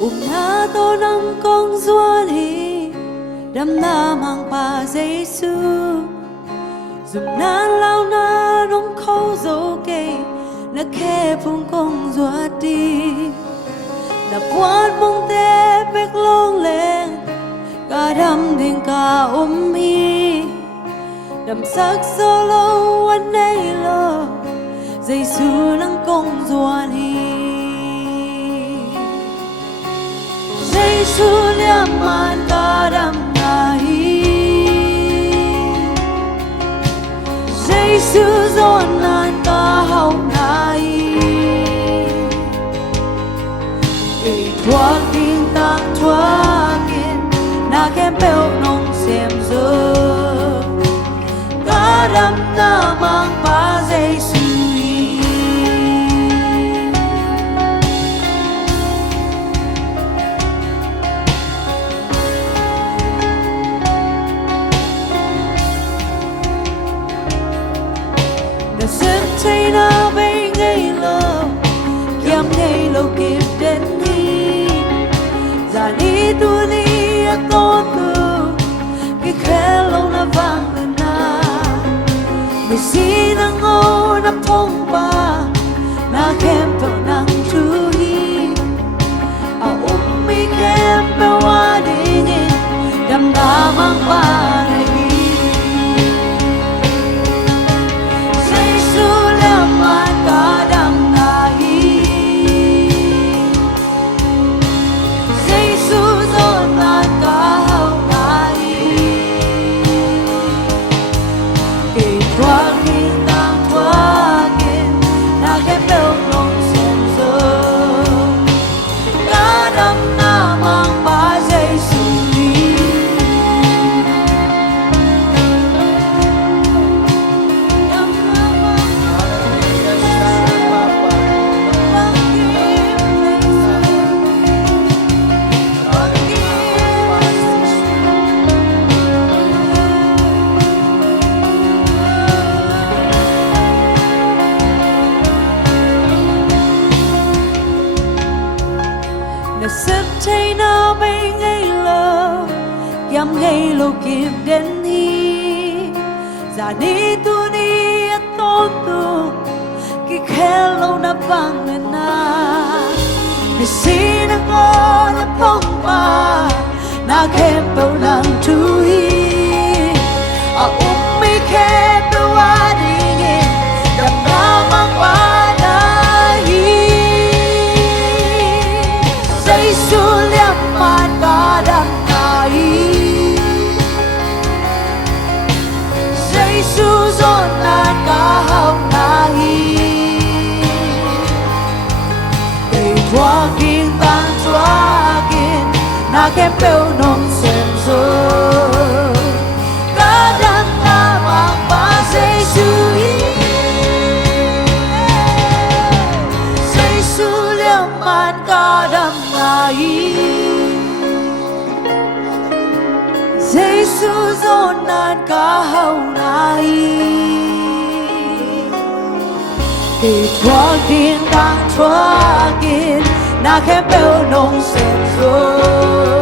na tô nang kong duan hi đam na mang pa Giêsu dùng na lao na nong khâu dấu kê na khe phung kong duat đi na quan mong te bek long lên cả đam đình cả hi đam sắc solo anh này lo Giêsu nang kong duan hi Giêsu liam man cả đam na hi Giêsu dọn nan cả hậu na hi để thoát tin tăng thoát in na kem bèo nông xem dơ cả đam na mang ba Giêsu Sớm thấy na bay ngay lờ kiam ngay lâu kịp đến đi già đi tu đi to từ cái khe lâu na vang lên na mình xin na ngô na thông ba na kem tàu nắng chú hi mi kem bèo hoa đi nhìn đam na mang ba này sớm thấy nó bay ngay lờ kiam ngay lâu kịp đến hi già đi tu đi to tu cái khe lâu na vang lên na để xin na ngô na phong ba na kem bèo nang tu hi mi kem bèo hoa đi nghe đam na mang qua na hi Giêsu liam man cả đam na hi Giêsu dọn nan cả hậu na hi để thoa kinh tan thoa kinh na kem bèo nong xem rồi cả đam na mang ba Giêsu hi Giêsu liam man cả đam na hi Giêsu dọn nan cả hậu na hi để thoa kinh tăng thoa kinh na kem bèo nong xem rồi